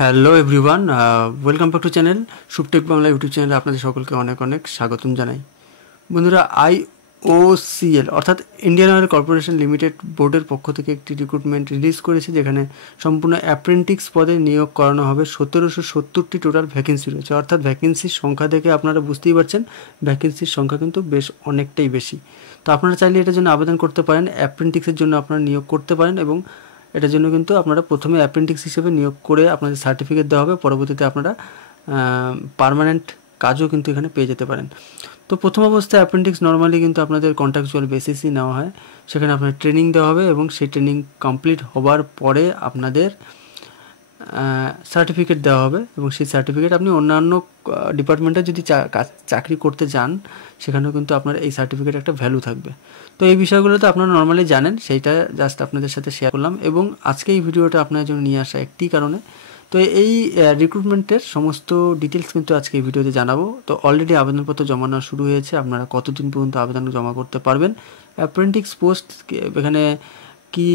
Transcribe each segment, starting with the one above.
Hello everyone, welcome back to channel Shubhotech Bangla YouTube চ্যানেলে আপনাদের সকলকে অনেক অনেক স্বাগতম জানাই। বন্ধুরা, আইওসিএল অর্থাৎ ইন্ডিয়ান অয়েল কর্পোরেশন লিমিটেড বোর্ডের পক্ষ থেকে একটি রিক্রুটমেন্ট রিলিজ করেছে, যেখানে সম্পূর্ণ অ্যাপ্রেন্টিক্স পদে নিয়োগ করানো হবে। 1770টি টোটাল ভ্যাকেন্সি রয়েছে, অর্থাৎ ভ্যাকেন্সির সংখ্যা থেকে আপনারা বুঝতেই পারছেন ভ্যাকেন্সির সংখ্যা কিন্তু বেশ অনেকটাই বেশি। তো আপনারা চাইলে এটার জন্য আবেদন করতে পারেন, অ্যাপ্রেন্টিক্সের জন্য আপনারা নিয়োগ করতে পারেন এবং এটার জন্য কিন্তু আপনারা প্রথমে অ্যাপ্রেন্টিক্স হিসেবে নিয়োগ করে আপনাদের সার্টিফিকেট দেওয়া হবে। পরবর্তীতে আপনারা পার্মানেন্ট কাজও কিন্তু এখানে পেয়ে যেতে পারেন। তো প্রথম অবস্থায় অ্যাপ্রেন্টিক্স নর্মালি কিন্তু আপনাদের কন্ট্রাকচুয়াল বেসিসই নেওয়া হয়, সেখানে আপনার ট্রেনিং দেওয়া হবে এবং সেই ট্রেনিং কমপ্লিট হবার পরে আপনাদের সার্টিফিকেট দেওয়া হবে এবং সেই সার্টিফিকেট আপনি অন্যান্য ডিপার্টমেন্টে যদি চাকরি করতে যান, সেখানেও কিন্তু আপনার এই সার্টিফিকেট একটা ভ্যালু থাকবে। তো এই বিষয়গুলো তো আপনারা নর্মালি জানেন, সেইটা জাস্ট আপনাদের সাথে শেয়ার করলাম। এবং আজকে এই ভিডিওটা আপনার জন্য নিয়ে আসা একটি কারণে, তো এই রিক্রুটমেন্টের সমস্ত ডিটেলস কিন্তু আজকে এই ভিডিওতে জানাবো। তো অলরেডি আবেদনপত্র জমা নেওয়া শুরু হয়েছে, আপনারা কতদিন পর্যন্ত আবেদন জমা করতে পারবেন, অ্যাপ্রেন্টিক্স পোস্ট এখানে কি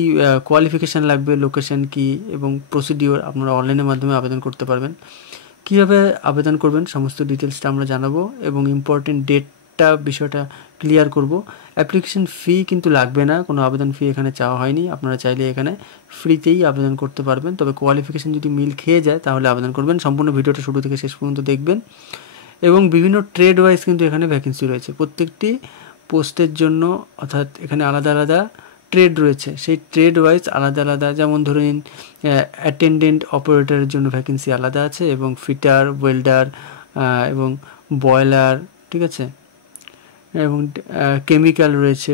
কোয়ালিফিকেশান লাগবে, লোকেশন কি এবং প্রসিডিওর আপনারা অনলাইনের মাধ্যমে আবেদন করতে পারবেন। কীভাবে আবেদন করবেন সমস্ত ডিটেলসটা আমরা জানাবো এবং ইম্পর্টেন্ট ডেটটা বিষয়টা ক্লিয়ার করব। অ্যাপ্লিকেশন ফি কিন্তু লাগবে না, কোনো আবেদন ফি এখানে চাওয়া হয়নি, আপনারা চাইলে এখানে ফ্রিতেই আবেদন করতে পারবেন। তবে কোয়ালিফিকেশান যদি মিল খেয়ে যায় তাহলে আবেদন করবেন। সম্পূর্ণ ভিডিওটা শুরু থেকে শেষ পর্যন্ত দেখবেন এবং বিভিন্ন ট্রেড ওয়াইজ কিন্তু এখানে ভ্যাকেন্সি রয়েছে প্রত্যেকটি পোস্টের জন্য, অর্থাৎ এখানে আলাদা আলাদা ট্রেড রয়েছে, সেই ট্রেড ওয়াইজ আলাদা আলাদা। যেমন ধরে নিন অ্যাটেন্ডেন্ট অপারেটরের জন্য ভ্যাকেন্সি আলাদা আছে এবং ফিটার, ওয়েল্ডার এবং বয়লার, ঠিক আছে, এবং কেমিক্যাল রয়েছে,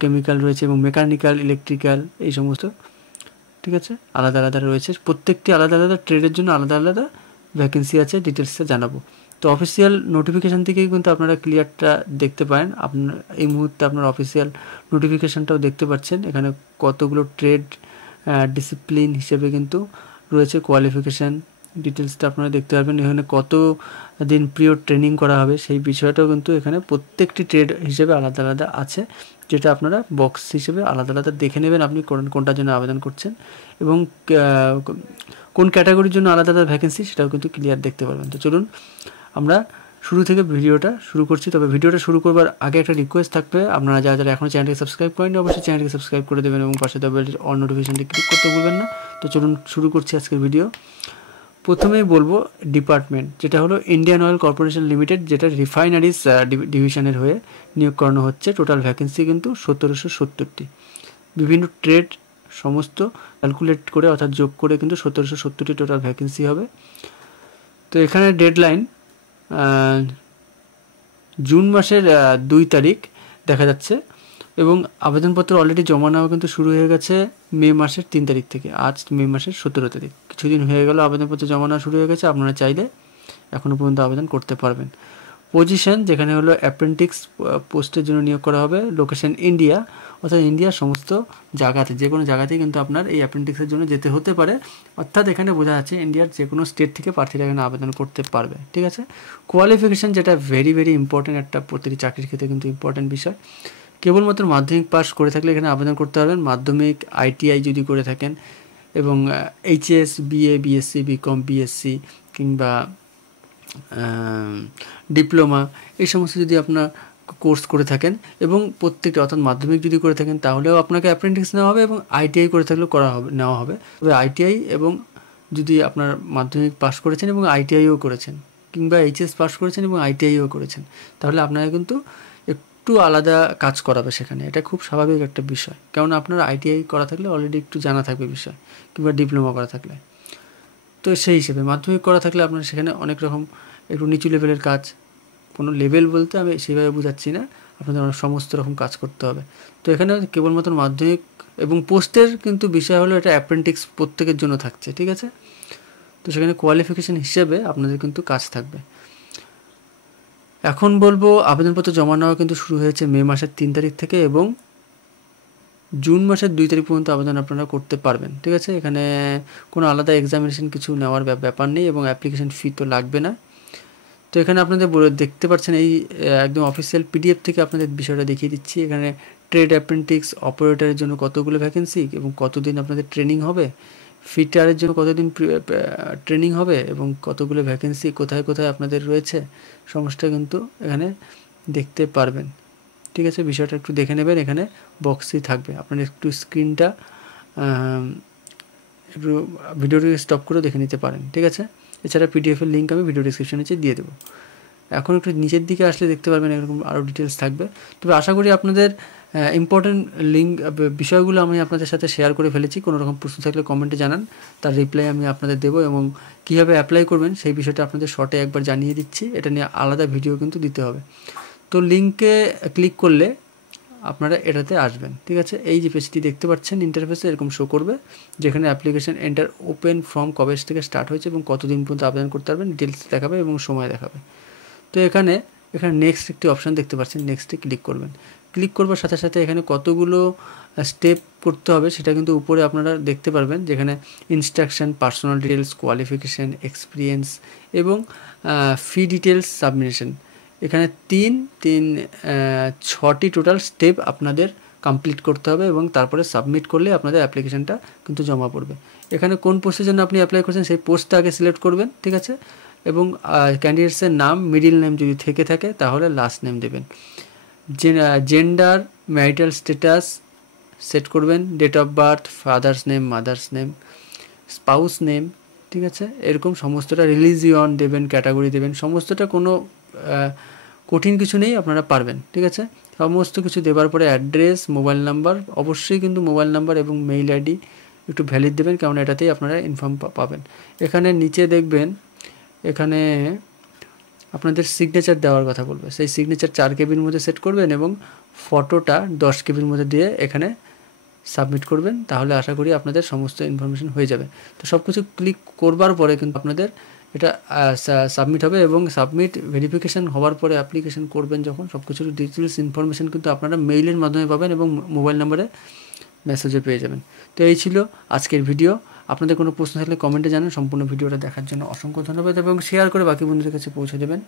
কেমিক্যাল রয়েছে এবং মেকানিক্যাল, ইলেকট্রিক্যাল, এই সমস্ত, ঠিক আছে, আলাদা আলাদা রয়েছে। প্রত্যেকটি আলাদা আলাদা ট্রেডের জন্য আলাদা আলাদা ভ্যাকেন্সি আছে, ডিটেলসটা জানাবো। তো অফিসিয়াল নোটিফিকেশান থেকেই কিন্তু আপনারা ক্লিয়ারটা দেখতে পারেন। আপনার এই মুহূর্তে আপনার অফিসিয়াল নোটিফিকেশানটাও দেখতে পাচ্ছেন, এখানে কতগুলো ট্রেড ডিসিপ্লিন হিসেবে কিন্তু রয়েছে, কোয়ালিফিকেশান ডিটেলসটা আপনারা দেখতে পারবেন। এখানে কত দিন পিরিয়ড ট্রেনিং করা হবে সেই বিষয়টাও কিন্তু এখানে প্রত্যেকটি ট্রেড হিসেবে আলাদা আলাদা আছে, যেটা আপনারা বক্স হিসেবে আলাদা আলাদা দেখে নেবেন আপনি কোনটার জন্য আবেদন করছেন এবং কোন ক্যাটাগরির জন্য আলাদা আলাদা ভ্যাকেন্সি সেটাও কিন্তু ক্লিয়ার দেখতে পারবেন। তো চলুন আমরা শুরু থেকে ভিডিওটা শুরু করছি। তবে ভিডিওটা শুরু করবার আগে একটা রিকোয়েস্ট থাকবে, আপনারা যারা যারা এখনও চ্যানেলটিকে সাবস্ক্রাইব করেন অবশ্যই চ্যানেলটিকে সাবস্ক্রাইব করে দেবেন এবং পাশে দেওয়া বেলটির অল নোটিফিকেশনটি ক্লিক করতে ভুলবেন না। তো চলুন শুরু করছি আজকের ভিডিও। প্রথমেই বলবো ডিপার্টমেন্ট, যেটা হলো ইন্ডিয়ান অয়েল কর্পোরেশন লিমিটেড, যেটা রিফাইনারিজ ডিভিশনের হয়ে নিয়োগ করানো হচ্ছে। টোটাল ভ্যাকেন্সি কিন্তু 1770টি। বিভিন্ন ট্রেড সমস্ত ক্যালকুলেট করে অর্থাৎ যোগ করে কিন্তু 1770টি টোটাল ভ্যাকেন্সি হবে। তো এখানে ডেডলাইন জুন মাসের 2 তারিখ দেখা যাচ্ছে এবং আবেদনপত্র অলরেডি জমা নেওয়া কিন্তু শুরু হয়ে গেছে মে মাসের 3 তারিখ থেকে। আজ মে মাসের 17 তারিখ, কিছুদিন হয়ে গেল আবেদনপত্র জমা নেওয়া শুরু হয়ে গেছে। আপনারা চাইলে এখনও পর্যন্ত আবেদন করতে পারবেন। পজিশন যেখানে হলো অ্যাপ্রেন্টিক্স পোস্টের জন্য নিয়োগ করা হবে। লোকেশন ইন্ডিয়া, অর্থাৎ ইন্ডিয়ার সমস্ত জায়গাতে, যে কোনো জায়গাতেই কিন্তু আপনার এই অ্যাপ্রেন্টিক্সের জন্য যেতে হতে পারে। অর্থাৎ এখানে বোঝা যাচ্ছে ইন্ডিয়ার যে কোনো স্টেট থেকে প্রার্থীরা এখানে আবেদন করতে পারবে, ঠিক আছে। কোয়ালিফিকেশান যেটা ভেরি ভেরি ইম্পর্টেন্ট, একটা প্রতিটি চাকরির ক্ষেত্রে কিন্তু ইম্পর্টেন্ট বিষয়। কেবলমাত্র মাধ্যমিক পাস করে থাকলে এখানে আবেদন করতে পারবেন। মাধ্যমিক, আইটিআই যদি করে থাকেন এবং HS, BA, BSc, BCom, BSc কিংবা ডিপ্লোমা, এই সমস্ত যদি আপনার কোর্স করে থাকেন এবং প্রত্যেকটা অর্থাৎ মাধ্যমিক যদি করে থাকেন তাহলেও আপনাকে অ্যাপ্রেন্টিক্স নেওয়া হবে এবং আইটিআই করে থাকলেও নেওয়া হবে। তবে আইটিআই এবং যদি আপনার মাধ্যমিক পাস করেছেন এবং আইটিআইও করেছেন কিংবা এইচএস পাস করেছেন এবং আইটিআইও করেছেন, তাহলে আপনারা কিন্তু একটু আলাদা কাজ করাবে সেখানে। এটা খুব স্বাভাবিক একটা বিষয়, কেননা আপনার আইটিআই করা থাকলে অলরেডি একটু জানা থাকবে বিষয়, কিংবা ডিপ্লোমা করা থাকলে। তো সেই হিসেবে মাধ্যমিক করা থাকলে আপনার সেখানে অনেক রকম একটু নিচু লেভেলের কাজ, কোনো লেভেল বলতে আমি সেইভাবে বোঝাচ্ছি না, আপনাদের সমস্ত রকম কাজ করতে হবে। তো এখানে কেবলমাত্র মাধ্যমিক এবং পোস্টের কিন্তু বিষয় হলো এটা অ্যাপ্রেন্টিক্স প্রত্যেকের জন্য থাকছে, ঠিক আছে। তো সেখানে কোয়ালিফিকেশান হিসেবে আপনাদের কিন্তু কাজ থাকবে। এখন বলবো আবেদনপত্র জমা নেওয়া কিন্তু শুরু হয়েছে মে মাসের 3 তারিখ থেকে এবং জুন মাসের 2 তারিখ পর্যন্ত আবেদন আপনারা করতে পারবেন, ঠিক আছে। এখানে কোনো আলাদা এক্সামিনেশন কিছু নেওয়ার ব্যাপার নেই এবং অ্যাপ্লিকেশান ফি তো লাগবে না। তো এখানে আপনাদের দেখতে পাচ্ছেন এই একদম অফিসিয়াল পিডিএফ থেকে আপনাদের বিষয়টা দেখিয়ে দিচ্ছি। এখানে ট্রেড অ্যাপ্রেন্টিক্স অপারেটরের জন্য কতগুলো ভ্যাকেন্সি এবং কতদিন আপনাদের ট্রেনিং হবে ফিটারের জন্য কতদিন ট্রেনিং হবে এবং কতগুলো ভ্যাকেন্সি কোথায় কোথায় আপনাদের রয়েছে সমস্ত কিন্তু এখানে দেখতে পারবেন। ঠিক আছে, বিষয়টা একটু দেখে নেবেন, এখানে বক্সই থাকবে, আপনার একটু স্ক্রিনটা একটু ভিডিওটি স্টপ করে দেখে নিতে পারেন। ঠিক আছে, এছাড়া পিডিএফের লিঙ্ক আমি ভিডিও ডিসক্রিপশনে নিচে দিয়ে দেবো। এখন একটু নিচের দিকে আসলে দেখতে পারবেন এরকম আরও ডিটেলস থাকবে। তবে আশা করি আপনাদের ইম্পর্টেন্ট লিঙ্ক বিষয়গুলো আমি আপনাদের সাথে শেয়ার করে ফেলেছি। কোনো রকম প্রশ্ন থাকলে কমেন্টে জানান, তার রিপ্লাই আমি আপনাদের দেবো, এবং কীভাবে অ্যাপ্লাই করবেন সেই বিষয়টা আপনাদের শর্টে একবার জানিয়ে দিচ্ছি। এটা নিয়ে আলাদা ভিডিও কিন্তু দিতে হবে। তো লিঙ্কে ক্লিক করলে আপনারা এটাতে আসবেন। ঠিক আছে, এই যে পেজটি দেখতে পাচ্ছেন ইন্টারফেসে এরকম শো করবে, যেখানে অ্যাপ্লিকেশন এন্টার ওপেন ফর্ম কবে থেকে স্টার্ট হয়েছে এবং কতদিন পর্যন্ত আবেদন করতে পারবেন ডিটেলস দেখাবে এবং সময় দেখাবে। তো এখানে নেক্সট একটি অপশান দেখতে পাচ্ছেন, নেক্সটে ক্লিক করবেন। ক্লিক করবার সাথে সাথে এখানে কতগুলো স্টেপ করতে হবে সেটা কিন্তু উপরে আপনারা দেখতে পারবেন, যেখানে instruction, personal details, qualification, experience এবং ফি ডিটেলস, সাবমিশন। এখানে ছটি টোটাল স্টেপ আপনাদের কমপ্লিট করতে হবে এবং তারপরে সাবমিট করলে আপনাদের অ্যাপ্লিকেশানটা কিন্তু জমা পড়বে। এখানে কোন পোস্টের জন্য আপনি অ্যাপ্লাই করছেন সেই পোস্টটা আগে সিলেক্ট করবেন। ঠিক আছে, এবং ক্যান্ডিডেটসের নাম, মিডিল নেম যদি থেকে থাকে তাহলে লাস্ট নেম দেবেন। জেন্ডার, ম্যারিটাল স্ট্যাটাস সেট করবেন, date of birth, father's name, mother's name, spouse name. ঠিক আছে, এরকম সমস্তটা, রিলিজিয়ন দেবেন, ক্যাটাগরি দেবেন, সমস্তটা কোনো কঠিন কিছু নেই, আপনারা পারবেন। ঠিক আছে, সমস্ত কিছু দেওয়ার পরে অ্যাড্রেস, মোবাইল নাম্বার, অবশ্যই কিন্তু মোবাইল নাম্বার এবং মেইল আইডি একটু ভ্যালিড দেবেন, কারণ এটাতেই আপনারা ইনফর্ম পাবেন। এখানে নিচে দেখবেন এখানে আপনাদের সিগনেচার দেওয়ার কথা বলবে, সেই সিগনেচার 4 কেবির মধ্যে সেট করবেন এবং ফটোটা 10 কেবির মধ্যে দিয়ে এখানে সাবমিট করবেন, তাহলে আশা করি আপনাদের সমস্ত ইনফরমেশন হয়ে যাবে। তো সব কিছু ক্লিক করবার পরে কিন্তু আপনাদের এটা সাবমিট হবে এবং সাবমিট ভেরিফিকেশান হওয়ার পরে অ্যাপ্লিকেশন করবেন যখন, সব কিছুর ডিটেলস ইনফরমেশন কিন্তু আপনারা মেইলের মাধ্যমে পাবেন এবং মোবাইল নাম্বারে মেসেজে পেয়ে যাবেন। তো এই ছিল আজকের ভিডিও। আপনাদের কোনো প্রশ্ন থাকলে কমেন্টে জানান। সম্পূর্ণ ভিডিওটা দেখার জন্য অসংখ্য ধন্যবাদ এবং শেয়ার করে বাকি বন্ধুদের কাছে পৌঁছে দেবেন।